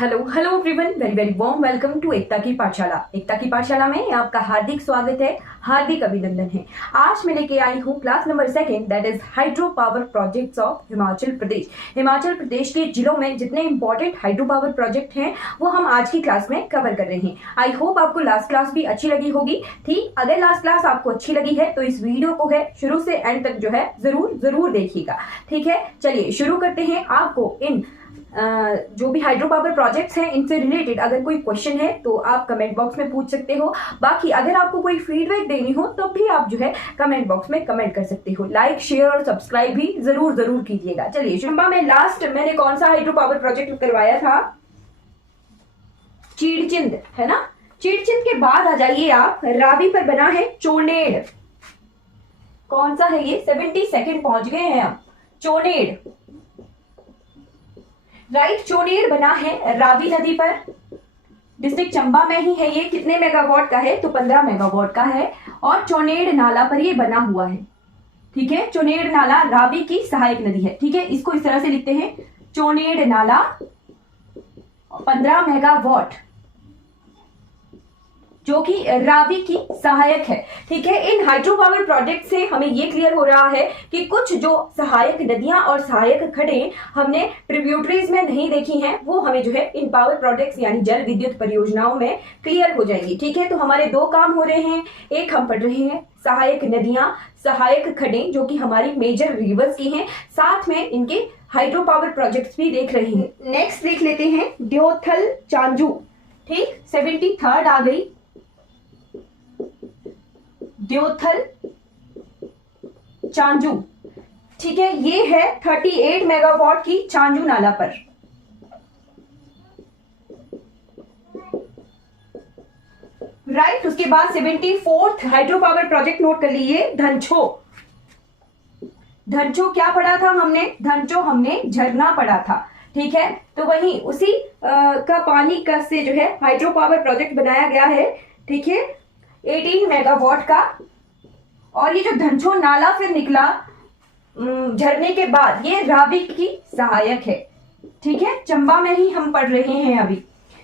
Hello hello everyone, very very warm welcome to Ekta की पाठशाला। एकता की पाठशाला में आपका हार्दिक स्वागत है, हार्दिक अभिनंदन है। आज मैं लेके आई हूँ class number 2 that is hydro power projects of Himachal Pradesh. Himachal Pradesh के जिलों में जितने इंपॉर्टेंट हाइड्रो पावर प्रोजेक्ट हैं वो हम आज की क्लास में कवर कर रहे हैं। आई होप आपको लास्ट क्लास भी अच्छी लगी होगी। ठीक, अगर लास्ट क्लास आपको अच्छी लगी है तो इस वीडियो को है शुरू से एंड तक जो है जरूर जरूर देखिएगा। ठीक है, चलिए शुरू करते हैं। आपको इन जो भी हाइड्रो पावर प्रोजेक्ट्स हैं इनसे रिलेटेड अगर कोई क्वेश्चन है तो आप कमेंट बॉक्स में पूछ सकते हो। बाकी अगर आपको कोई फीडबैक देनी हो तो भी आप जो है कमेंट बॉक्स में कमेंट कर सकते हो। लाइक शेयर और सब्सक्राइब भी जरूर जरूर कीजिएगा। चलिए, चंबा में लास्ट मैंने कौन सा हाइड्रो पावर प्रोजेक्ट करवाया था? चीड़चिंद, है ना। चीड़चिंद के बाद आ जाइए आप, रावी पर बना है चोनेड़। कौन सा है ये? 72 पहुंच गए हैं आप। चोनेड़, राइट। चोनेड़ बना है रावी नदी पर, डिस्ट्रिक्ट चंबा में ही है ये। कितने मेगावाट का है? तो 15 मेगावाट का है और चोनेड़ नाला पर ये बना हुआ है। ठीक है, चोनेड़ नाला रावी की सहायक नदी है। ठीक है, इसको इस तरह से लिखते हैं, चोनेड़ नाला 15 मेगावाट जो कि रावी की सहायक है। ठीक है, इन हाइड्रो पावर प्रोजेक्ट से हमें ये क्लियर हो रहा है कि कुछ जो सहायक नदियां और सहायक खड्डे हमने ट्रिब्यूटरीज में नहीं देखी हैं वो हमें जो है इन पावर प्रोजेक्ट्स यानी जल विद्युत परियोजनाओं में क्लियर हो जाएगी। ठीक है, तो हमारे दो काम हो रहे हैं। एक, हम पढ़ रहे हैं सहायक नदियां, सहायक खड्डे जो कि हमारी मेजर रिवर्स की हैं, साथ में इनके हाइड्रो पावर प्रोजेक्ट्स भी देख रहे हैं। नेक्स्ट देख लेते हैं द्योथल चांजू। ठीक, 73 आ गई द्योथल चांजू। ठीक है, ये है 38 मेगावाट की चांजू नाला पर। राइट, उसके बाद 74th hydro power project note कर लीजिए, धनछो। धनछो क्या पढ़ा था हमने? धनछो हमने झरना पढ़ा था। ठीक है, तो वही उसी का पानी का से जो है हाइड्रो पावर प्रोजेक्ट बनाया गया है। ठीक है, 18 मेगावाट का। और ये जो धनछो नाला फिर निकला झरने के बाद, ये रावी की सहायक है। ठीक है, चंबा में ही हम पढ़ रहे हैं अभी।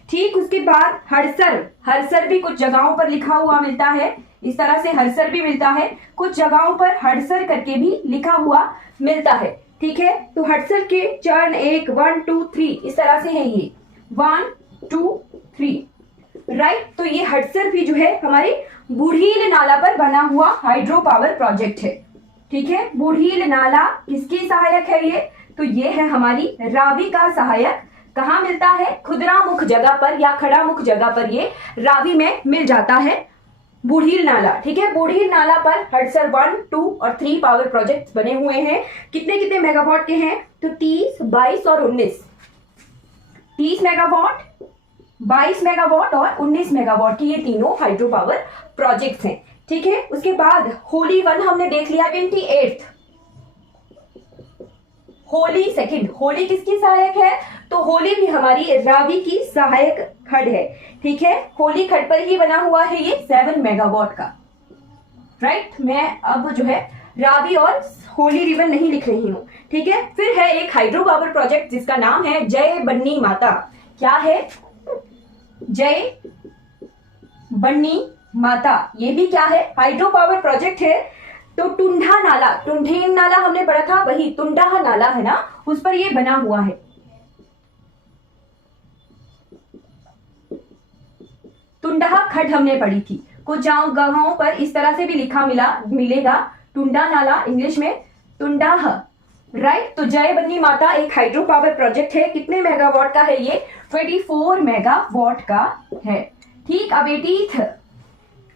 ठीक, उसके बाद हड़सर। हड़सर भी कुछ जगहों पर लिखा हुआ मिलता है, इस तरह से हड़सर भी मिलता है। कुछ जगहों पर हड़सर करके भी लिखा हुआ मिलता है। ठीक है, तो हड़सर के चरण 1 2 3 इस तरह से है ये 1 2 3। राइट, तो ये हड़सर भी जो है हमारे बूढ़ील नाला पर बना हुआ हाइड्रो पावर प्रोजेक्ट है। ठीक है, बूढ़ील नाला किसकी सहायक है ये? तो ये है हमारी रावी का सहायक। कहाँ मिलता है? खुदरामुख जगह पर या खड़ामुख जगह पर ये रावी में मिल जाता है बूढ़ील नाला। ठीक है, बूढ़ील नाला पर हड़सर 1 2 और 3 पावर प्रोजेक्ट बने हुए हैं। कितने कितने मेगावाट के हैं? तो 30, 22 और 19। 30 मेगावाट, 22 मेगावाट और 19 मेगावाट की ये तीनों हाइड्रो पावर प्रोजेक्ट्स हैं। ठीक है, उसके बाद होली 1 हमने देख लिया। 28th होली 2। होली किसकी सहायक है? तो होली भी हमारी रावी की सहायक खड्ड है। ठीक है, होली खड्ड पर ही बना हुआ है ये 7 मेगावाट का। राइट, मैं अब जो है रावी और होली रिवर नहीं लिख रही हूं। ठीक है, फिर है एक हाइड्रो पावर प्रोजेक्ट जिसका नाम है जय बन्नी माता। क्या है? जय बन्नी माता। ये भी क्या है? हाइड्रो पावर प्रोजेक्ट है। तो टुंडा नाला, टुंडेन नाला हमने पढ़ा था, वही टुंडा नाला है ना, उस पर ये बना हुआ है। टुंडा खड्ड हमने पढ़ी थी। कुछ जगहों पर इस तरह से भी लिखा मिलेगा टुंडा नाला, इंग्लिश में टुंडा। राइट, तो जय बन्नी माता एक हाइड्रो पावर प्रोजेक्ट है। कितने मेगावाट का है ये? 24 मेगावाट का है। ठीक, अब 18th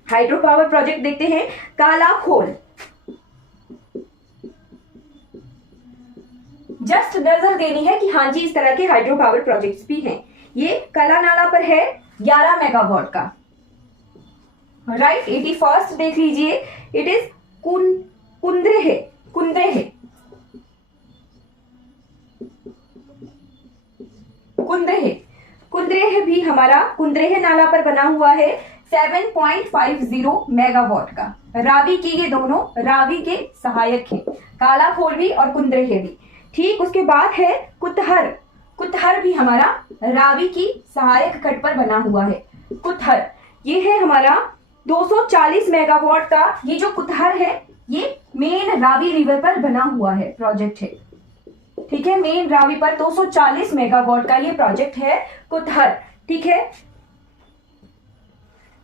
हाइड्रो पावर प्रोजेक्ट देखते हैं, काला खोल। जस्ट नजर देनी है कि हाँ जी इस तरह के हाइड्रो पावर प्रोजेक्ट्स भी हैं। ये काला नाला पर है 11 मेगावाट का। राइट, 81st देख लीजिए, इट इज कुंद्रेह। कुंद्रेह कुंद्रेह कुंद्रेह भी हमारा कुंद्रेह नाला पर बना हुआ है 7.50 मेगावाट का। रावी की ये दोनों रावी के सहायक हैं, काला खोल भी और कुंद्रेह भी। ठीक, उसके बाद है कुतहर। कुतहर भी हमारा रावी की सहायक खंड पर बना हुआ है। कुतहर ये है हमारा 240 मेगावाट का, ये जो कुतहर है ये मेन रावी रिवर पर बना हुआ है प्रोजेक्ट है। ठीक है, मेन रावी पर 240 मेगावाट का ये प्रोजेक्ट है कुतहर। ठीक है,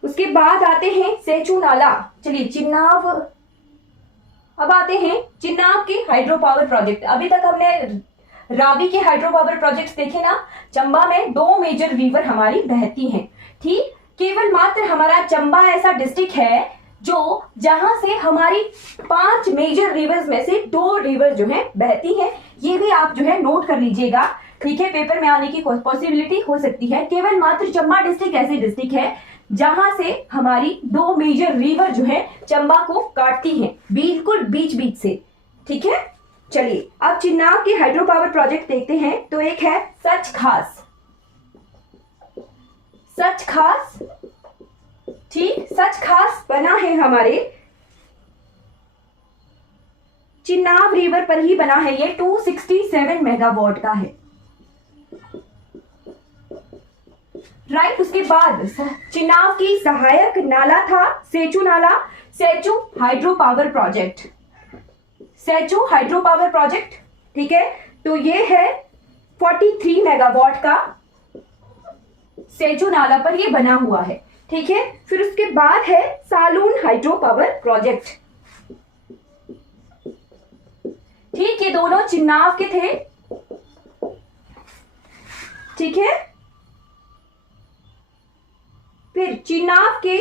उसके बाद आते हैं सेचू नाला। चलिए चिन्नाव, अब आते हैं चिन्नाव के हाइड्रो पावर प्रोजेक्ट। अभी तक हमने रावी के हाइड्रो पावर प्रोजेक्ट देखे ना। चंबा में 2 मेजर रिवर हमारी बहती हैं। ठीक, केवल मात्र हमारा चंबा ऐसा डिस्ट्रिक्ट है जो जहां से हमारी 5 मेजर रिवर्स में से 2 रिवर जो है बहती हैं। ये भी आप जो है नोट कर लीजिएगा। ठीक है, पेपर में आने की पॉसिबिलिटी हो सकती है। केवल मात्र चंबा डिस्ट्रिक्ट ऐसी डिस्ट्रिक्ट है जहां से हमारी 2 मेजर रिवर जो है चंबा को काटती हैं, बिल्कुल बीच बीच से। ठीक है, चलिए अब चिन्नाव के हाइड्रो पावर प्रोजेक्ट देखते हैं। तो एक है सच खास। सच खास, ठीक, सच खास बना है हमारे चिन्नाव रिवर पर ही बना है। ये 267 मेगावाट का है। राइट, उसके बाद चिन्नाव की सहायक नाला था सेचू नाला, Tsechu hydro power project, Tsechu hydro power project. ठीक है, तो ये है 43 मेगावाट का, सेचू नाला पर ये बना हुआ है। ठीक है, फिर उसके बाद है सालून हाइड्रो पावर प्रोजेक्ट। ठीक, ये दोनों चिन्नाव के थे। ठीक है, फिर चिन्नाव के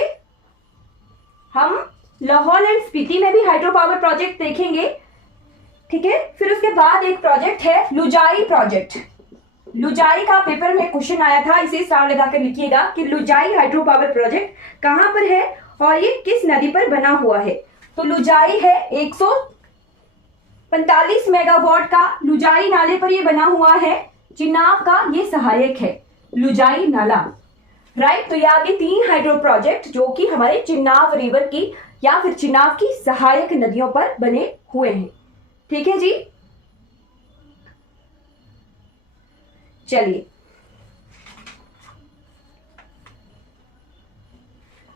हम लाहौल एंड स्पीति में भी हाइड्रो पावर प्रोजेक्ट देखेंगे। ठीक है, फिर उसके बाद एक प्रोजेक्ट है लुजाई प्रोजेक्ट। लुजाई का पेपर में क्वेश्चन आया था, इसे स्टार लगाकर लिखिएगा कि लुजाई हाइड्रो पावर प्रोजेक्ट कहां पर है और ये किस नदी पर बना हुआ है। तो लुजाई है 145 मेगावाट का, लुजाई नाले पर ये बना हुआ है। चिन्नाव का ये सहायक है लुजाई नाला। राइट, तो ये आगे 3 हाइड्रो प्रोजेक्ट जो कि हमारे चिन्नाव रिवर की या फिर चिन्नाव की सहायक नदियों पर बने हुए हैं। ठीक है जी, चलिए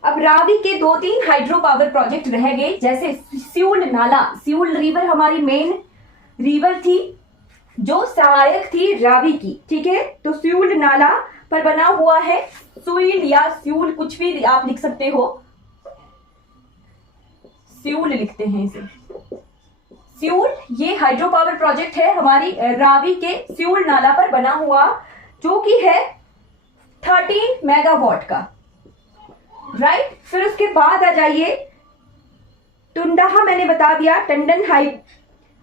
अब रावी के 2-3 हाइड्रो पावर प्रोजेक्ट रह गए, जैसे स्यूल नाला। स्यूल रिवर हमारी मेन रिवर थी जो सहायक थी रावी की। ठीक है, तो स्यूल नाला पर बना हुआ है, सुइल या स्यूल कुछ भी आप लिख सकते हो, स्यूल लिखते हैं इसे, स्यूल। ये हाइड्रो पावर प्रोजेक्ट है हमारी रावी के स्यूल नाला पर बना हुआ, जो कि है 13 मेगावाट का। राइट, फिर उसके बाद आ जाइए टुंडाहा, मैंने बता दिया, Tandon high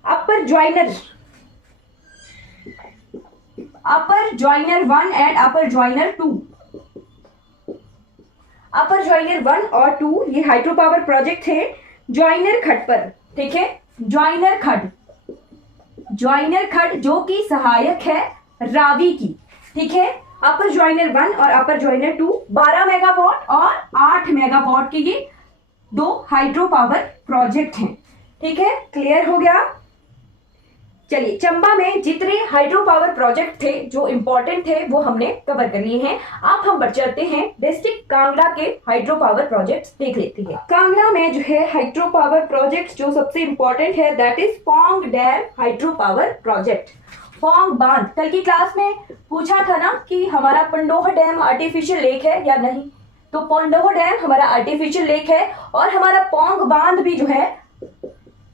upper joiner, upper joiner 1 and upper joiner 2, upper joiner 1 और 2 ये हाइड्रो पावर प्रोजेक्ट है ज्वाइनर खड पर। ठीक है, ज्वाइनर खड, ज्वाइनर खड जो कि सहायक है रावी की। ठीक है, अपर ज्वाइनर 1 और अपर ज्वाइनर 2 12 मेगावाट और 8 मेगावाट के ये 2 हाइड्रो पावर प्रोजेक्ट हैं। ठीक है, क्लियर हो गया। चलिए, चंबा में जितने हाइड्रो पावर प्रोजेक्ट थे जो इंपॉर्टेंट थे वो हमने कवर कर लिए हैं। अब हम बढ़ चलते हैं डिस्ट्रिक्ट कांगड़ा के हाइड्रो पावर प्रोजेक्ट्स देख लेते हैं। कांगड़ा में जो है हाइड्रो पावर प्रोजेक्ट जो सबसे इंपॉर्टेंट है that is Pong dam hydro power project. Pong बांध, कल की क्लास में पूछा था ना कि हमारा पंडोह डैम आर्टिफिशियल लेक है या नहीं, तो पंडोह डैम हमारा आर्टिफिशियल लेक है और हमारा पोंग बांध भी जो है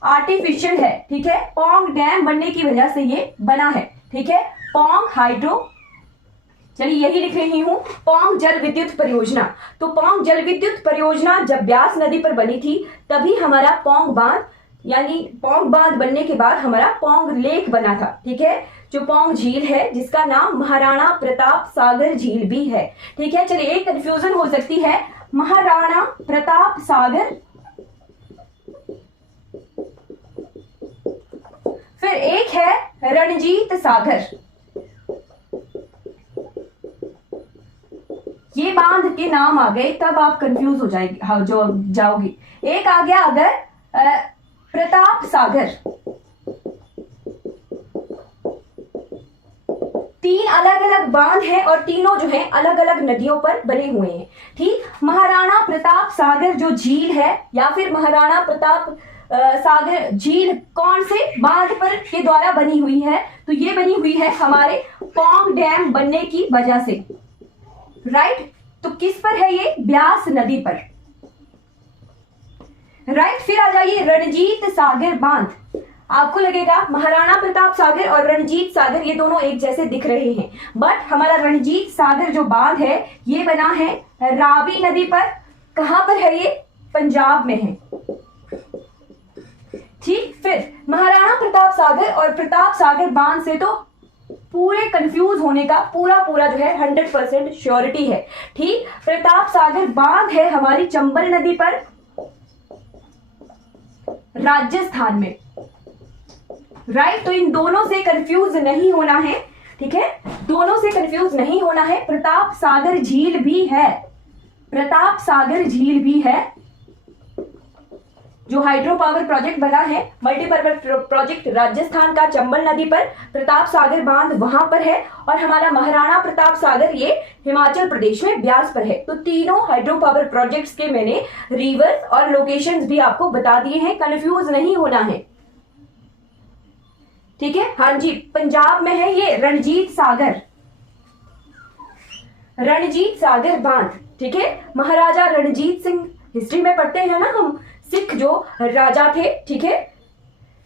आर्टिफिशियल है। ठीक है, पोंग डैम बनने की वजह से ये बना है। ठीक है, पोंग हाइड्रो, चलिए यही लिख रही हूं, पोंग जल विद्युत परियोजना। तो पोंग जल विद्युत परियोजना जब ब्यास नदी पर बनी थी तभी हमारा पोंग बांध, यानी पोंग बांध बनने के बाद हमारा पोंग लेक बना था। ठीक है, जो पोंग झील है जिसका नाम महाराणा प्रताप सागर झील भी है। ठीक है, चलिए एक कंफ्यूजन हो सकती है, महाराणा प्रताप सागर, फिर एक है रणजीत सागर। ये बांध के नाम आ गए तब आप कंफ्यूज हो जाओगी। एक आ गया अगर प्रताप सागर, 3 अलग अलग बांध हैं और तीनों जो है अलग अलग नदियों पर बने हुए हैं। ठीक, महाराणा प्रताप सागर जो झील है या फिर महाराणा प्रताप सागर झील कौन से बांध पर के द्वारा बनी हुई है? तो ये बनी हुई है हमारे पौंग डैम बनने की वजह से। राइट, तो किस पर है ये? ब्यास नदी पर। राइट, फिर आ जाइए रणजीत सागर बांध। आपको लगेगा महाराणा प्रताप सागर और रणजीत सागर ये दोनों एक जैसे दिख रहे हैं, बट हमारा रणजीत सागर जो बांध है ये बना है रावी नदी पर। कहां पर है ये? पंजाब में है। ठीक, फिर महाराणा प्रताप सागर और प्रताप सागर बांध से तो पूरे कंफ्यूज होने का पूरा जो है 100% श्योरिटी है। ठीक, प्रताप सागर बांध है हमारी चंबल नदी पर, राजस्थान में। राइट, तो इन दोनों से कंफ्यूज नहीं होना है। ठीक है, दोनों से कंफ्यूज नहीं होना है। प्रताप सागर झील भी है, प्रताप सागर झील भी है जो हाइड्रो पावर प्रोजेक्ट बना है, मल्टीपर्पज प्रोजेक्ट राजस्थान का चंबल नदी पर। प्रताप सागर बांध वहां पर है और हमारा महाराणा प्रताप सागर ये हिमाचल प्रदेश में ब्यास पर है। तो तीनों हाइड्रो पावर प्रोजेक्ट्स के मैंने रिवर्स और लोकेशंस भी आपको बता दिए हैं, कंफ्यूज नहीं होना है। ठीक है, हाँ जी, पंजाब में है ये रणजीत सागर, रणजीत सागर बांध। ठीक है, महाराजा रणजीत सिंह, हिस्ट्री में पढ़ते हैं ना हम, सिख जो राजा थे। ठीक है,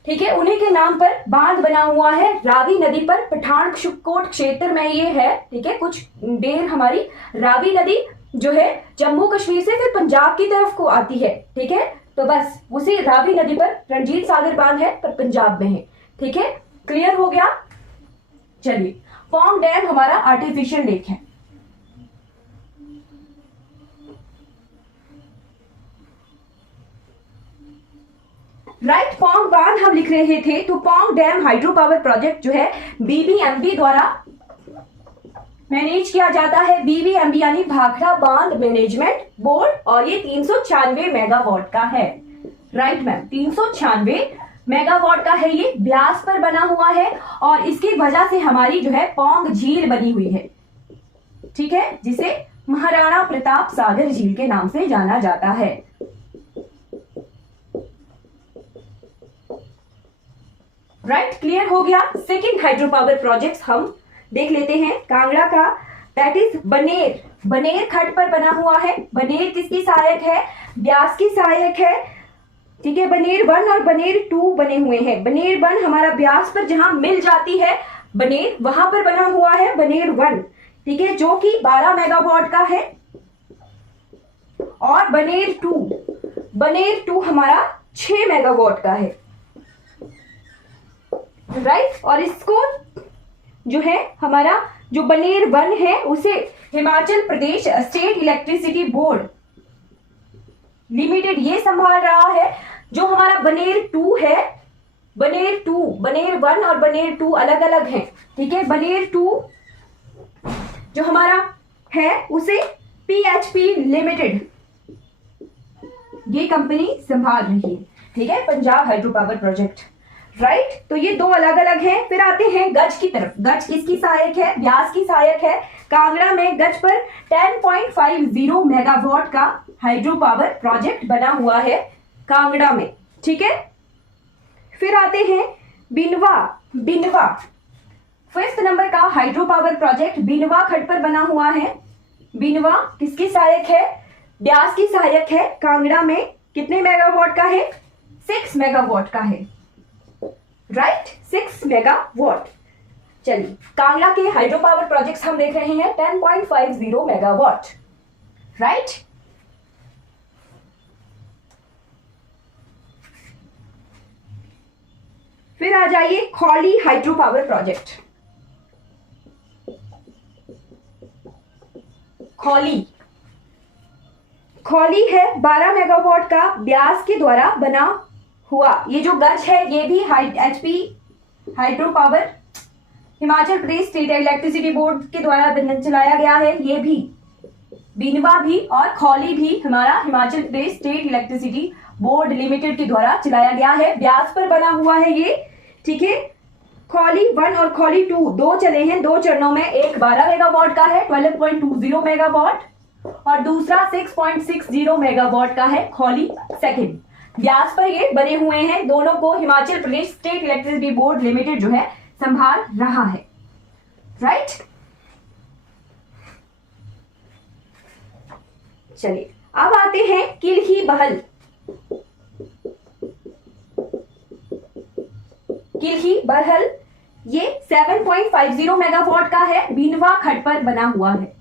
ठीक है, उन्हीं के नाम पर बांध बना हुआ है रावी नदी पर, पठानकोट क्षेत्र में ये है। ठीक है, कुछ देर हमारी रावी नदी जो है जम्मू कश्मीर से फिर पंजाब की तरफ को आती है। ठीक है, तो बस उसी रावी नदी पर रणजीत सागर बांध है, पर पंजाब में है। ठीक है, क्लियर हो गया? चलिए, पौंग डैम हमारा आर्टिफिशियल लेक है। राइट, पौंग बांध हम लिख रहे थे, तो Pong dam hydro power project जो है बीबीएमबी द्वारा मैनेज किया जाता है। बीबीएमबी यानी भाखड़ा बांध मैनेजमेंट बोर्ड, और ये 396 मेगावाट का है। राइट मैम, 396 मेगावाट का है, ये ब्यास पर बना हुआ है और इसकी वजह से हमारी जो है पौंग झील बनी हुई है। ठीक है, जिसे महाराणा प्रताप सागर झील के नाम से जाना जाता है। राइट, क्लियर हो गया? सेकेंड हाइड्रो पावर प्रोजेक्ट हम देख लेते हैं कांगड़ा का, दैट इज बनेर। बनेर खड्ड पर बना हुआ है। बनेर किसकी सहायक है? ब्यास की सहायक है। ठीक है, बनेर 1 और बनेर 2 बने हुए हैं। बनेर 1 हमारा ब्यास पर जहां मिल जाती है बनेर, वहां पर बना हुआ है बनेर 1। ठीक है, जो कि 12 मेगावाट का है। और बनेर 2 हमारा 6 मेगावाट का है। राइट, और इसको जो है हमारा जो बनेर 1 है उसे Himachal Pradesh state electricity board limited ये संभाल रहा है। जो हमारा बनेर 2 है, बनेर 1 और बनेर 2 अलग अलग हैं। ठीक है, बनेर 2 जो हमारा है उसे पीएचपी लिमिटेड ये कंपनी संभाल रही है। ठीक है, Punjab hydro power project. Right, तो ये 2 अलग अलग हैं। फिर आते हैं गज की तरफ। गज किसकी सहायक है? ब्यास की सहायक है। कांगड़ा में गज पर 10.50 मेगावाट का हाइड्रो पावर प्रोजेक्ट बना हुआ है कांगड़ा में। ठीक है, फिर आते हैं बिनवा 5th नंबर का हाइड्रो पावर प्रोजेक्ट बिनवा खड्ड पर बना हुआ है। बिनवा किसकी सहायक है? ब्यास की सहायक है। कांगड़ा में कितने मेगावाट का है? 6 मेगावाट का है। Right, 6 megawatt. चलिए, कांगड़ा के हाइड्रो पावर प्रोजेक्ट्स हम देख रहे हैं 10.50 मेगावाट। राइट, फिर आ जाइए खौली हाइड्रो पावर प्रोजेक्ट। खौली है 12 मेगावाट का, ब्यास के द्वारा बना हुआ। ये जो गज है ये भी HP hydro power Himachal Pradesh state electricity board के द्वारा चलाया गया है। ये भी बिनवा भी और खौली भी हमारा Himachal Pradesh state electricity board limited के द्वारा चलाया गया है। ब्यास पर बना हुआ है ये। ठीक है, खौली 1 और खौली 2 दो चले हैं, दो चरणों में। एक 12 मेगावाट का है 12.20 मेगावाट और दूसरा 6.60 मेगावाट का है खौली सेकंड। ब्यास पर ये बने हुए हैं। दोनों को Himachal Pradesh state electricity board limited जो है संभाल रहा है। राइट, चलिए अब आते हैं किलही बहल। किलही बहल ये 7.50 मेगावाट का है, बीनवा खड्ड पर बना हुआ है।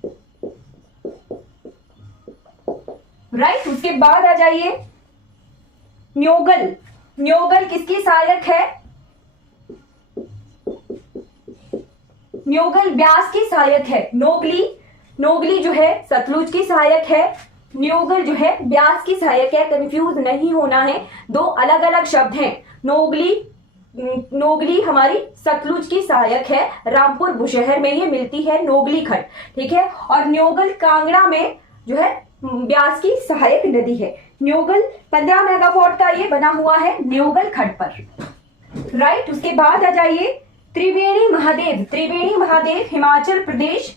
राइट, उसके बाद आ जाइए न्योगल। न्योगल किसकी सहायक है? न्योगल ब्यास की सहायक है। नोगली जो है सतलुज की सहायक है, न्योगल जो है ब्यास की सहायक है। कंफ्यूज नहीं होना है, दो अलग अलग शब्द हैं। नोगली हमारी सतलुज की सहायक है, रामपुर बुशहर में ये मिलती है नोगली खड्ड, ठीक है। और न्योगल कांगड़ा में जो है ब्यास की सहायक नदी है। न्योगल 15 मेगावाट का ये बना हुआ है न्योगल खड्ड पर। राइट, उसके बाद आ जाइए त्रिवेणी महादेव। त्रिवेणी Mahadev Himachal Pradesh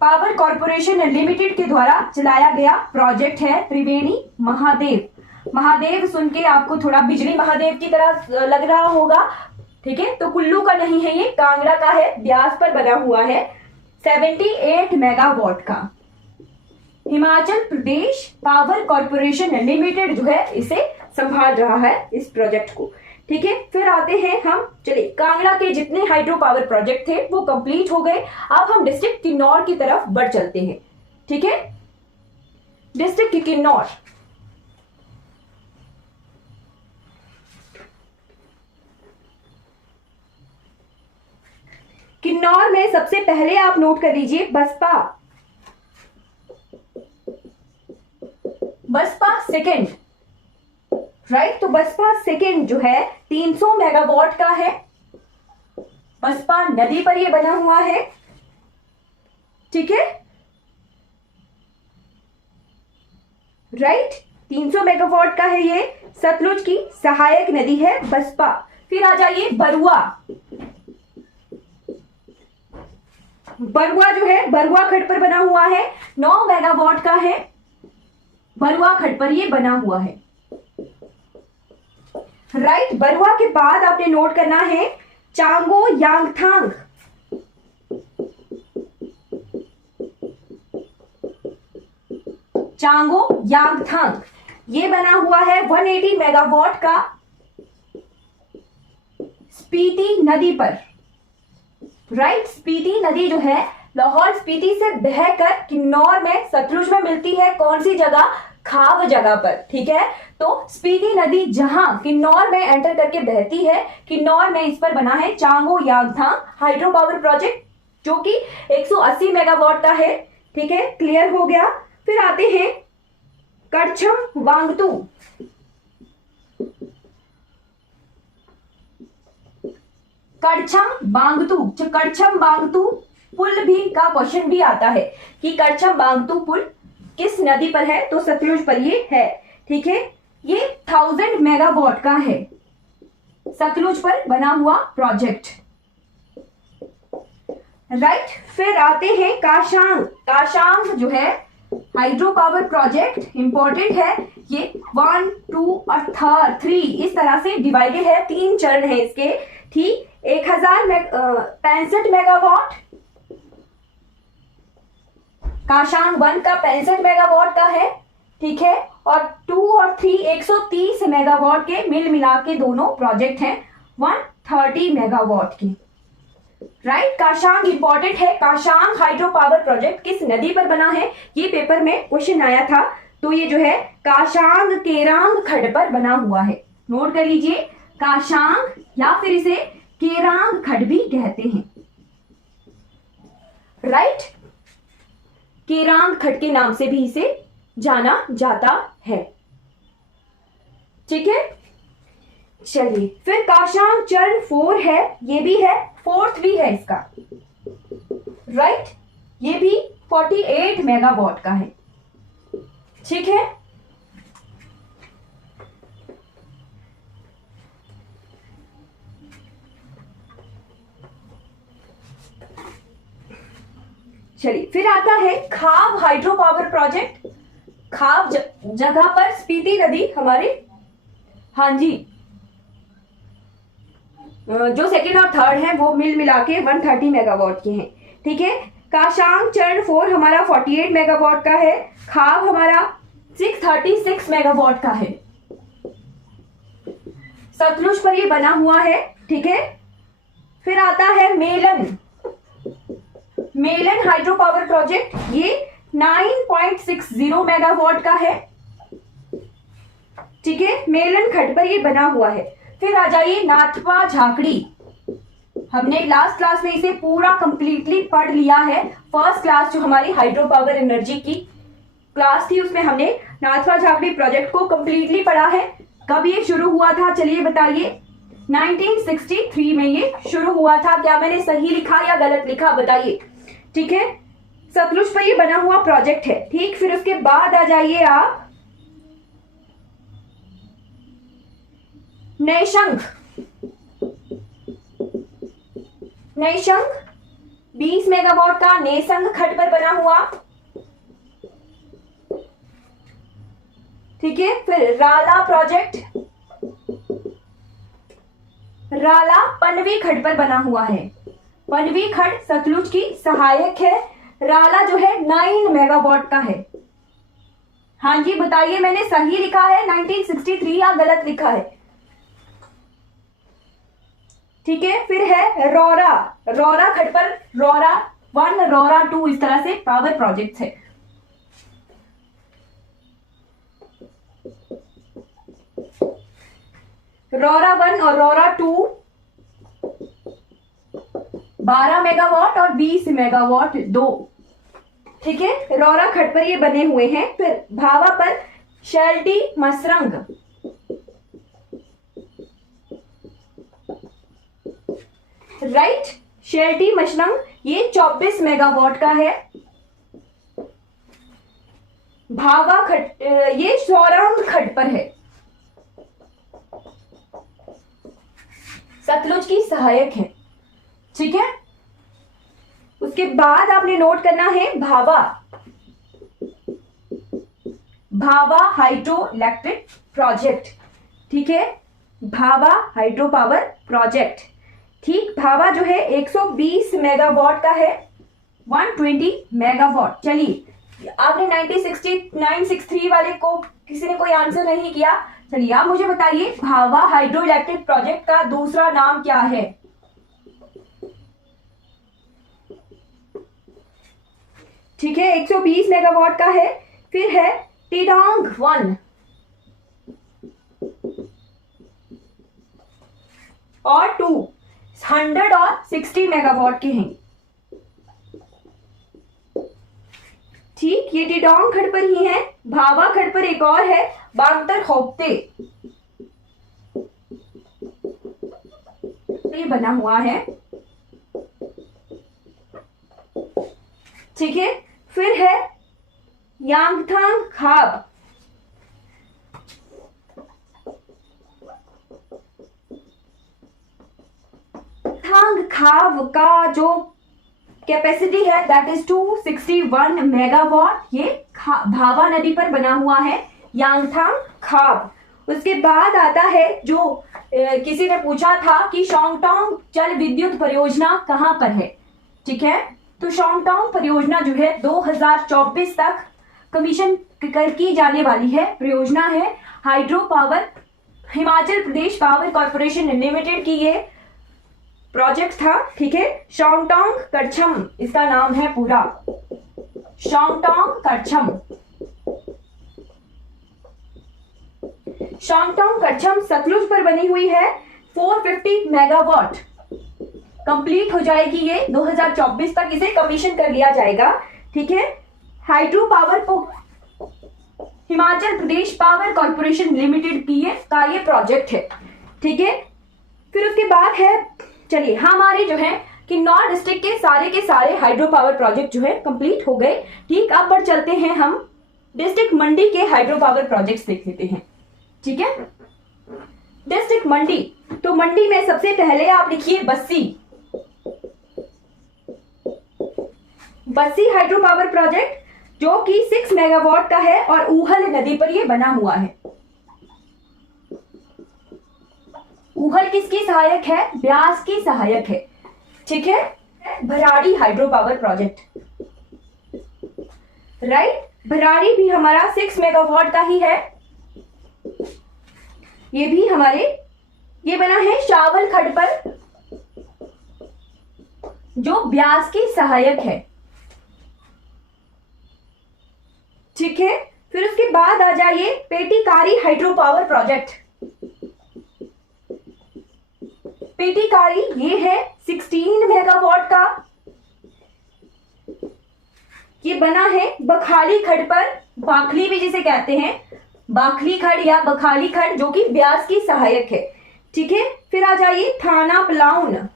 power corporation limited के द्वारा चलाया गया प्रोजेक्ट है त्रिवेणी महादेव। महादेव सुन के आपको थोड़ा बिजली महादेव की तरह लग रहा होगा, ठीक है, तो कुल्लू का नहीं है, ये कांगड़ा का है, ब्यास पर बना हुआ है। 78 मेगावाट का Himachal Pradesh power corporation limited जो है इसे संभाल रहा है इस प्रोजेक्ट को, ठीक है। फिर आते हैं हम, चलिए कांगड़ा के जितने हाइड्रो पावर प्रोजेक्ट थे वो कंप्लीट हो गए। अब हम डिस्ट्रिक्ट किन्नौर की तरफ बढ़ चलते हैं, ठीक है। डिस्ट्रिक्ट किन्नौर, किन्नौर में सबसे पहले आप नोट कर लीजिए बसपा सेकेंड। राइट, तो बसपा सेकेंड जो है 300 मेगावाट का है, बसपा नदी पर ये बना हुआ है, ठीक है। राइट, 300 मेगावाट का है ये, सतलुज की सहायक नदी है बसपा। फिर आ जाइए बरुआ। बरुआ जो है बरुआ खड्ड पर बना हुआ है, 9 मेगावाट का है, बरुआ खड्ड पर ये बना हुआ है। राइट, बरुआ के बाद आपने नोट करना है चांगो यांगथांग। चांगो यांगथांग ये बना हुआ है 180 मेगावाट का, स्पीति नदी पर। राइट, स्पीति नदी जो है लाहौल स्पीति से बहकर किन्नौर में सतलुज में मिलती है। कौन सी जगह? खाव जगह पर, ठीक है। तो स्पीति नदी जहां किन्नौर में एंटर करके बहती है, किन्नौर में इस पर बना है चांगो यांगथांग हाइड्रो पावर प्रोजेक्ट जो कि 180 मेगावाट का है, ठीक है, क्लियर हो गया। फिर आते हैं करछम वांगतू। करछम बांगतू पुल भी का क्वेश्चन भी आता है कि करछम बांगतू पुल किस नदी पर है, तो सतलुज पर ये है, ठीक है। ये 1000 मेगावाट का है, सतलुज पर बना हुआ प्रोजेक्ट। राइट, फिर आते हैं काशांग। काशांग जो है हाइड्रो पावर प्रोजेक्ट इंपॉर्टेंट है, ये 1, 2 और 3 इस तरह से डिवाइडेड है, 3 चरण है इसके, ठीक। 1065 मेगावाट काशांग 1 का 65 मेगावाट का है, ठीक है। और 2 और 3 130 मेगावाट के मिल मिला के दोनों प्रोजेक्ट हैं 130 मेगावाट की। राइट, काशांग इंपॉर्टेंट है। काशांग हाइड्रो पावर प्रोजेक्ट किस नदी पर बना है, ये पेपर में क्वेश्चन आया था, तो ये जो है काशांग केरांग खड्ड पर बना हुआ है। नोट कर लीजिए, काशांग या फिर इसे केरांग खड्ड भी कहते हैं। राइट, केरांग खड्ड के नाम से भी इसे जाना जाता है, ठीक है। चलिए, फिर काशांग चरण 4 है, ये भी है, 4th भी है इसका। राइट, ये भी 48 मेगावाट का है, ठीक है। चलिए फिर आता है खाब हाइड्रो पावर प्रोजेक्ट। खाब जगह पर स्पीति नदी हमारे, हाँ जी, जो सेकेंड और थर्ड है वो मिल मिला के 130 मेगावाट के हैं। ठीक है, काशांग चरण 4 हमारा 48 मेगावाट का है। खाब हमारा 636 मेगावाट का है। सतलुज पर ये बना हुआ है। ठीक है, फिर आता है Melan. Melan hydro power project, ये 9.60 मेगावाट का है। ठीक है, मेलन खड्ड पर ये बना हुआ है। फिर आ जाइए नाथवा झाकड़ी। हमने लास्ट क्लास में इसे पूरा कंप्लीटली पढ़ लिया है। फर्स्ट क्लास जो हमारी हाइड्रो पावर एनर्जी की क्लास थी उसमें हमने नाथवा झाकड़ी प्रोजेक्ट को कंप्लीटली पढ़ा है। कब ये शुरू हुआ था चलिए बताइए। 1963 में ये शुरू हुआ था। क्या मैंने सही लिखा या गलत लिखा बताइए। ठीक है, सतलुज पर ये बना हुआ प्रोजेक्ट है। ठीक, फिर उसके बाद आ जाइए आप नैशंग। नैशंग 20 मेगावाट का नेसंग खड्ड पर बना हुआ। ठीक है, फिर राला प्रोजेक्ट, राला पनवी खड्ड पर बना हुआ है। पनवी खड्ड सतलुज की सहायक है। राला जो है 9 मेगावाट का है। हाँ जी बताइए, मैंने सही लिखा है 1963 या गलत लिखा है। ठीक है, फिर है रौरा। रौरा खड्ड पर रौरा 1 रौरा 2 इस तरह से पावर प्रोजेक्ट है। रौरा 1 और रौरा 2 12 मेगावाट और 20 मेगावाट 2। ठीक है, रौरा खड्ड पर ये बने हुए हैं। फिर भावा पर शेल्टी मसरंग, राइट, शेल्टी मशरंग ये 24 मेगावाट का है। भावा खड्ड ये सौरंग खड्ड पर है, सतलुज की सहायक है। ठीक है, उसके बाद आपने नोट करना है भावा। भावा हाइड्रो इलेक्ट्रिक प्रोजेक्ट। ठीक है, भावा हाइड्रो पावर प्रोजेक्ट। ठीक, भावा जो है 120 मेगावाट का है, 120 मेगावाट। चलिए, आपने 1963 वाले को किसी ने कोई आंसर नहीं किया। चलिए आप मुझे बताइए भावा हाइड्रो इलेक्ट्रिक प्रोजेक्ट का दूसरा नाम क्या है। ठीक है, 120 मेगावाट का है। फिर है टिडोंग 1 और 2 100 और 60 मेगावाट के हैं। ठीक, ये टिडोंग खड्ड पर ही है। भावा खड्ड पर एक और है बांतर होप्ते, ये बना हुआ है। ठीक है, फिर है यांगथांग खाब। यांगथांग खाब का जो कैपेसिटी है दैट इज 261 मेगावाट। ये भावा नदी पर बना हुआ है यांगथांग खाब। उसके बाद आता है जो किसी ने पूछा था कि शोंगटोंग जल विद्युत परियोजना कहां पर है। ठीक है, तो शोंगटोंग परियोजना जो है 2024 तक कमीशन की जाने वाली है परियोजना है। Hydro power Himachal Pradesh power corporation limited की ये प्रोजेक्ट था। ठीक है, शोंगटोंग करछम इसका नाम है पूरा, शोंगटोंग करछम। शोंगटोंग करछम सतलुज पर बनी हुई है, 450 मेगावाट। कंप्लीट हो जाएगी ये 2024 तक, इसे कमीशन कर लिया जाएगा। ठीक है, हाइड्रो पावर को Himachal Pradesh power corporation limited की का ये प्रोजेक्ट है। ठीक है, फिर उसके बाद है, चलिए हमारे जो है किन्नौर डिस्ट्रिक्ट के सारे हाइड्रो पावर प्रोजेक्ट जो है कंप्लीट हो गए। ठीक, अब पर चलते हैं हम डिस्ट्रिक्ट मंडी के हाइड्रो पावर प्रोजेक्ट्स देख लेते हैं। ठीक है, डिस्ट्रिक्ट मंडी, तो मंडी में सबसे पहले आप लिखिए Bassi. Bassi hydro power project जो कि 6 मेगावाट का है और ऊहल नदी पर ये बना हुआ है। ऊहल किसकी सहायक है? ब्यास की सहायक है। ठीक है, Bharari hydro power project, right. Bharari भी हमारा 6 मेगावाट का ही है। ये भी ये बना है शावल खड्ड पर, जो ब्यास की सहायक है। ठीक है, फिर उसके बाद आ जाइए पेटीकारी हाइड्रो पावर प्रोजेक्ट। पेटीकारी ये है 16 मेगावाट का। ये बना है बखाली खड्ड पर, बाखली भी जिसे कहते हैं, बाखली खड्ड या बखाली खड्ड, जो कि ब्यास की सहायक है। ठीक है, फिर आ जाइए थाना पलाउन।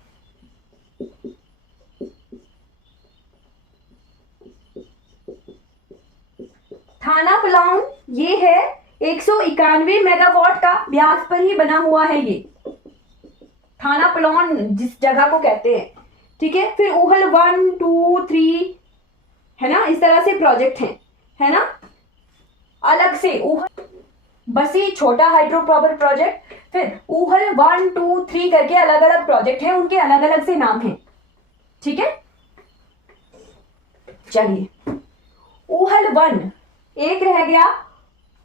थाना पलाउन ये है 191 मेगावाट का, ब्यास पर ही बना हुआ है ये थाना पलाउन जिस जगह को कहते हैं। ठीक है, फिर ऊहल 1, 2, 3 है ना, इस तरह से प्रोजेक्ट हैं, है ना। अलग से ऊहल बस्सी छोटा हाइड्रो पावर प्रोजेक्ट, फिर ऊहल 1, 2, 3 करके अलग अलग प्रोजेक्ट हैं, उनके अलग अलग से नाम हैं। ठीक है, चलिए ऊहल 1 एक रह गया।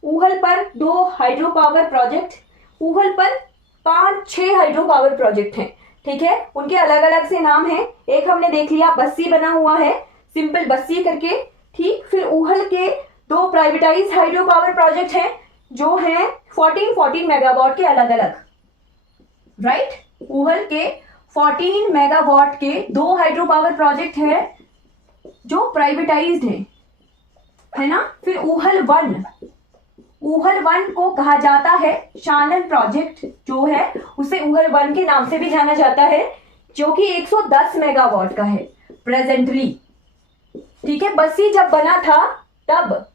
ऊहल पर 2 हाइड्रो पावर प्रोजेक्ट, ऊहल पर 5-6 हाइड्रो पावर प्रोजेक्ट हैं। ठीक है, उनके अलग अलग से नाम हैं। एक हमने देख लिया बस्सी बना हुआ है, सिंपल बस्सी करके। ठीक, फिर ऊहल के 2 प्राइवेटाइज हाइड्रो पावर प्रोजेक्ट हैं जो हैं 14 मेगावाट के अलग अलग, राइट। ऊहल के 14 मेगावाट के 2 हाइड्रो पावर प्रोजेक्ट हैं जो प्राइवेटाइज्ड हैं, है ना। फिर ऊहल 1 को कहा जाता है शानन प्रोजेक्ट, जो है उसे ऊहल 1 के नाम से भी जाना जाता है, जो कि 110 मेगावाट का है प्रेजेंटली। ठीक है, बस्सी जब बना था तब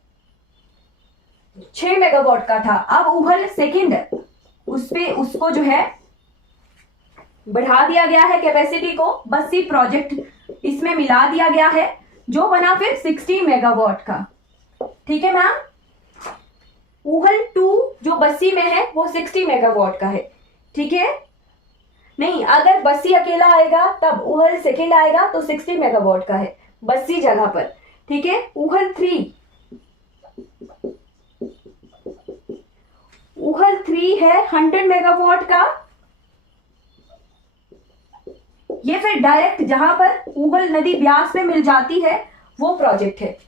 6 मेगावाट का था। अब ऊहल सेकंड उसको जो है बढ़ा दिया गया है, कैपेसिटी को बस्सी प्रोजेक्ट इसमें मिला दिया गया है, जो बना फिर 60 मेगावाट का। ठीक है मैम, ऊहल 2 जो बस्सी में है वो 60 मेगावाट का है। ठीक है, नहीं अगर बस्सी अकेला आएगा तब ऊहल सेकंड आएगा तो 60 मेगावाट का है बस्सी जगह पर। ठीक है, ऊहल 3 है 100 मेगावाट का। ये फिर डायरेक्ट जहां पर ऊहल नदी ब्यास में मिल जाती है वो प्रोजेक्ट है।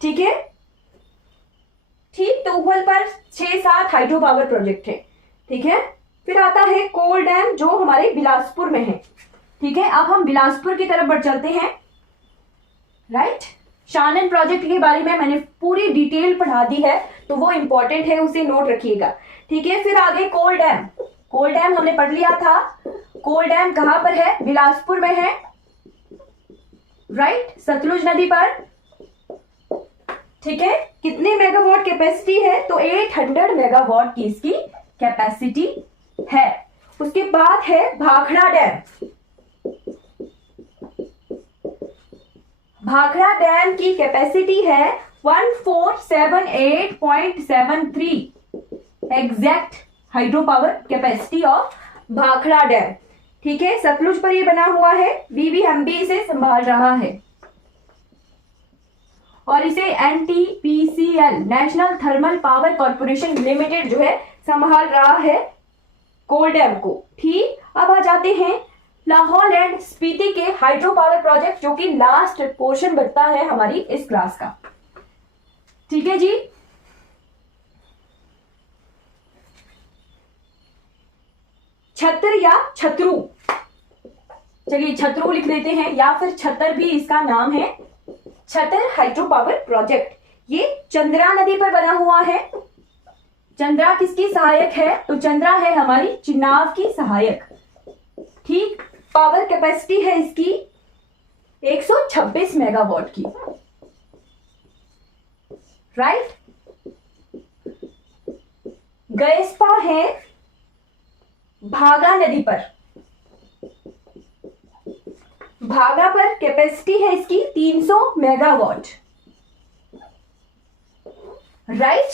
ठीक है, ठीक, तो ऊहल पर 6-7 हाइड्रो पावर प्रोजेक्ट है। ठीक है, फिर आता है कोल डैम जो हमारे बिलासपुर में है। ठीक है, अब हम बिलासपुर की तरफ बढ़ चलते हैं, राइट। शानन प्रोजेक्ट के बारे में मैंने पूरी डिटेल पढ़ा दी है, तो वो इंपॉर्टेंट है, उसे नोट रखिएगा। ठीक है, फिर आगे कोल डैम हमने पढ़ लिया था। कोल डैम कहां पर है? बिलासपुर में है, राइट, सतलुज नदी पर। ठीक है, कितने मेगावाट कैपेसिटी है? तो 800 मेगावाट की इसकी कैपेसिटी है। उसके बाद है भाखड़ा डैम। भाखड़ा डैम की कैपेसिटी है 1478.73 exact hydro power capacity of Bhakra dam. ठीक है, सतलुज पर ये बना हुआ है, बीबीएमबी इसे संभाल रहा है और इसे NTPCL national thermal power corporation limited जो है संभाल रहा है कोल डैम को। ठीक, अब आ जाते हैं लाहौल एंड स्पीति के हाइड्रो पावर प्रोजेक्ट, जो कि लास्ट पोर्शन बनता है हमारी इस क्लास का। ठीक है जी, छत्र या छतरू, चलिए छतरू लिख लेते हैं, या फिर छतर भी इसका नाम है। छतर हाइड्रो पावर प्रोजेक्ट ये चंद्रा नदी पर बना हुआ है। चंद्रा किसकी सहायक है? तो चंद्रा है हमारी चिनाब की सहायक। ठीक, पावर कैपेसिटी है इसकी 126 मेगावाट की, राइट। गयस्पा है भागा नदी पर। भागा पर कैपेसिटी है इसकी 300 मेगावाट, राइट।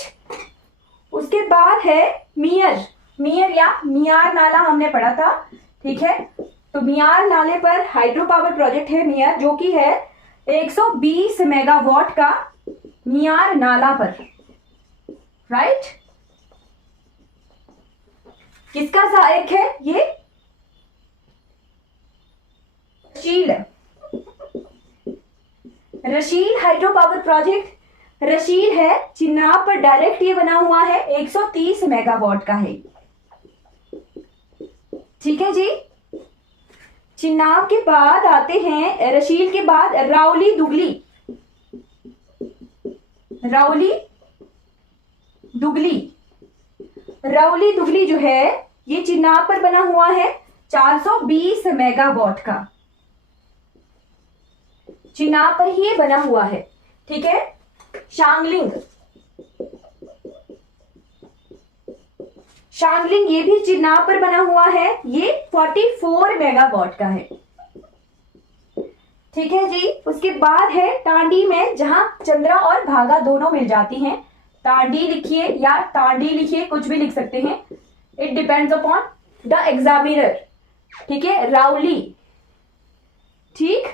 उसके बाद है मियर या मियार नाला हमने पढ़ा था, ठीक है। तो मियार नाले पर हाइड्रो पावर प्रोजेक्ट है मियार, जो कि है 120 मेगावाट का मियार नाला पर, राइट। किसका सहायक है ये? रशील हाइड्रो पावर प्रोजेक्ट, रशील है चिनाब पर डायरेक्ट ये बना हुआ है, 130 मेगावाट का है, ठीक है जी। चिनाब के बाद आते हैं, रशील के बाद रावली दुगली जो है ये चिनाब पर बना हुआ है 420 मेगावाट का, चिनाब पर ही बना हुआ है, ठीक है। शांगलिंग ये भी चिनाब पर बना हुआ है, ये 44 मेगावाट का है, ठीक है जी। उसके बाद है टांडी में, जहां चंद्रा और भागा दोनों मिल जाती हैं। टांडी लिखिए या टांडी लिखिए, कुछ भी लिख सकते हैं, it depends upon the examiner, ठीक है। रावली, ठीक,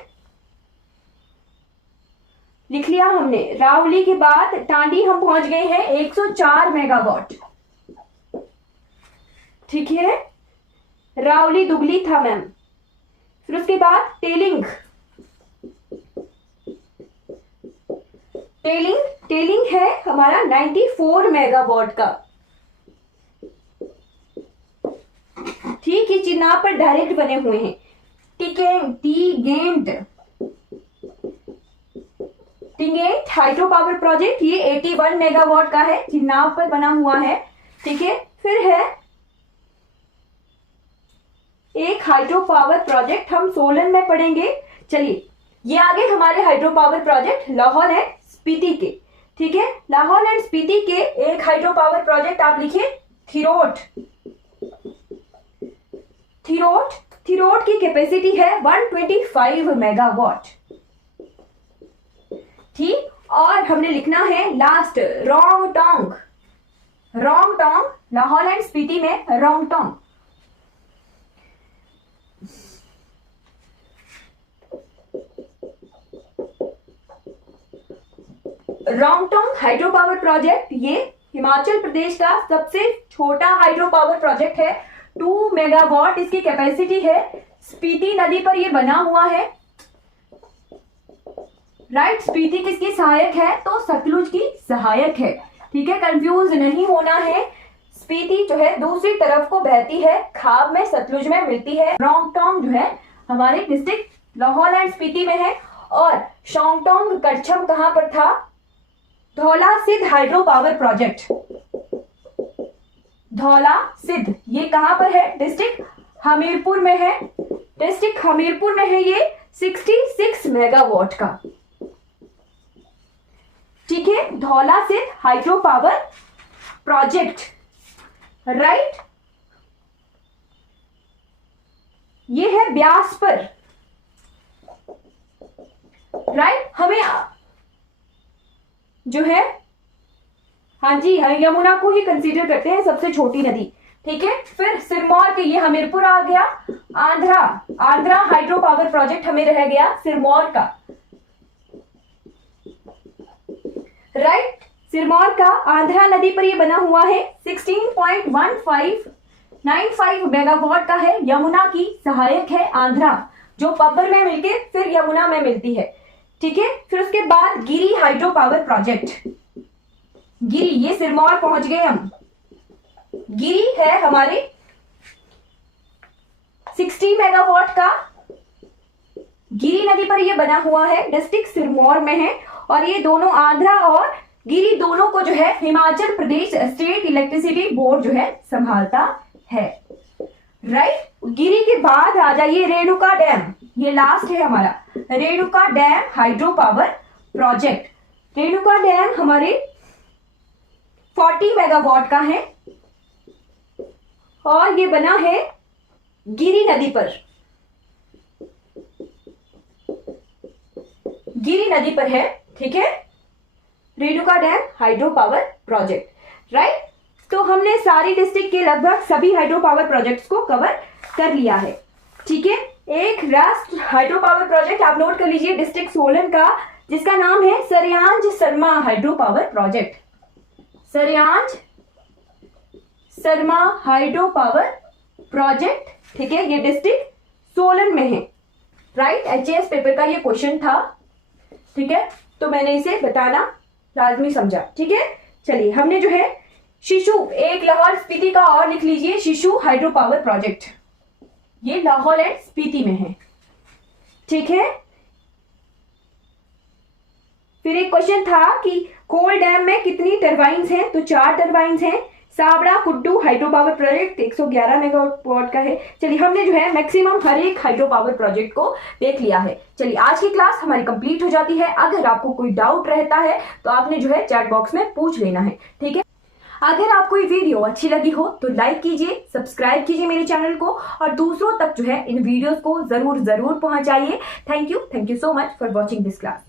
लिख लिया हमने। रावली के बाद टांडी हम पहुंच गए हैं 104 मेगावाट, ठीक है। रावली दुगली था मैम। फिर उसके बाद टेलिंग है हमारा 94 मेगावाट का, ठीक है। चिनाब पर डायरेक्ट बने हुए हैं। टिंगेंट हाइड्रो पावर प्रोजेक्ट ये 81 मेगावाट का है, चिनाब पर बना हुआ है, ठीक है। फिर है एक हाइड्रो पावर प्रोजेक्ट हम सोलन में पढ़ेंगे। चलिए, ये आगे हमारे hydro power project Lahore and Spiti के, ठीक है। लाहौर एंड स्पीति के एक हाइड्रो पावर प्रोजेक्ट आप लिखिए थिरोट की कैपेसिटी है 125 मेगावाट, ठीक। और हमने लिखना है लास्ट रोंगटोंग, लाहौर एंड स्पीति में Rongtong. Rongtong hydro power project ये हिमाचल प्रदेश का सबसे छोटा हाइड्रो पावर प्रोजेक्ट है, 2 मेगावाट इसकी कैपेसिटी है। स्पीति नदी पर ये बना हुआ है, राइट। स्पीति किसकी सहायक है? तो सतलुज की सहायक है, ठीक है। कंफ्यूज नहीं होना है। स्पीति जो है दूसरी तरफ को बहती है, खाब में सतलुज में मिलती है। रोंगटोंग जो है हमारे डिस्ट्रिक्ट लाहौर एंड स्पीति में है। और शोंगटोंग कच्छम कहां पर था? धौला सिद्ध हाइड्रो पावर प्रोजेक्ट, धौला सिद्ध ये कहां पर है? डिस्ट्रिक्ट हमीरपुर में है, ये 66 मेगावाट का, ठीक है। धौला सिद्ध हाइड्रो पावर प्रोजेक्ट, राइट। ये है ब्यास पर, राइट। हमें जो है, हाँ जी, यमुना को ही कंसीडर करते हैं सबसे छोटी नदी, ठीक है। फिर सिरमौर के, ये हमीरपुर आ गया। आंध्रा हाइड्रो पावर प्रोजेक्ट हमें रह गया सिरमौर का, राइट। सिरमौर का आंध्रा नदी पर ये बना हुआ है, 16.1595 मेगावाट का है। यमुना की सहायक है आंध्रा, जो पब्बर में मिलके फिर यमुना में मिलती है, ठीक है। फिर उसके बाद गिरी हाइड्रो पावर प्रोजेक्ट, गिरी ये सिरमौर पहुंच गए हम। गिरी है हमारे 60 मेगावाट का, गिरी नदी पर ये बना हुआ है, डिस्ट्रिक्ट सिरमौर में है। और ये दोनों आंध्रा और गिरी दोनों को जो है Himachal Pradesh state electricity board जो है संभालता है, राइट। गिरी के बाद आ जाइए रेणुका डैम, ये लास्ट है हमारा Renuka dam hydro power project. Renuka dam हमारे 40 मेगावाट का है और ये बना है गिरी नदी पर, गिरी नदी पर है, ठीक है, Renuka dam hydro power project, right. तो हमने सारी डिस्ट्रिक्ट के लगभग सभी हाइड्रो पावर प्रोजेक्ट्स को कवर कर लिया है, ठीक है। एक लास्ट हाइड्रो पावर प्रोजेक्ट आप नोट कर लीजिए डिस्ट्रिक्ट सोलन का, जिसका नाम है Saryanj Sharma hydro power project. Saryanj Sharma hydro power project, ठीक है, ये डिस्ट्रिक्ट सोलन में है, राइट। एचएएस पेपर का ये क्वेश्चन था, ठीक है, तो मैंने इसे बताना लाजमी समझा, ठीक है। चलिए, हमने जो है शिशु, एक लाहौल स्पीति का और लिख लीजिए, शिशु हाइड्रो पावर प्रोजेक्ट, ये लाहौल एंड स्पीति में है, ठीक है। फिर एक क्वेश्चन था कि कोल डैम में कितनी टरबाइन्स हैं, तो 4 टरबाइन्स हैं। साबड़ा Kuddu hydro power project 111 megawatt का है। चलिए, हमने जो है मैक्सिमम हर एक हाइड्रो पावर प्रोजेक्ट को देख लिया है। चलिए, आज की क्लास हमारी कंप्लीट हो जाती है। अगर आपको कोई डाउट रहता है तो आपने जो है चैट बॉक्स में पूछ लेना है, ठीक है। अगर आपको ये वीडियो अच्छी लगी हो तो लाइक कीजिए, सब्सक्राइब कीजिए मेरे चैनल को, और दूसरों तक जो है इन वीडियोस को जरूर पहुंचाइए। Thank you so much for watching this class.